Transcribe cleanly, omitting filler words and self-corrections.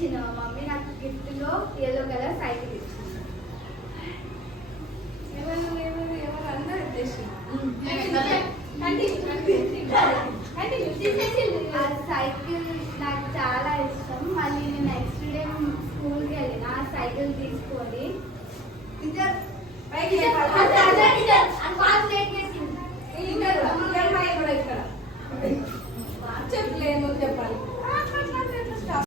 ఇచ్చింది మా మమ్మీ నాకు గిఫ్ట్ లో yellow కలర్ సైకిల్ ఇచ్చింది. ఎవరు అందరూ ఉద్దేశం ఆ సైకిల్ నాకు చాలా ఇష్టం. మళ్ళీ నేను నెక్స్ట్ డే స్కూల్కి వెళ్ళిన ఆ సైకిల్ తీసుకొని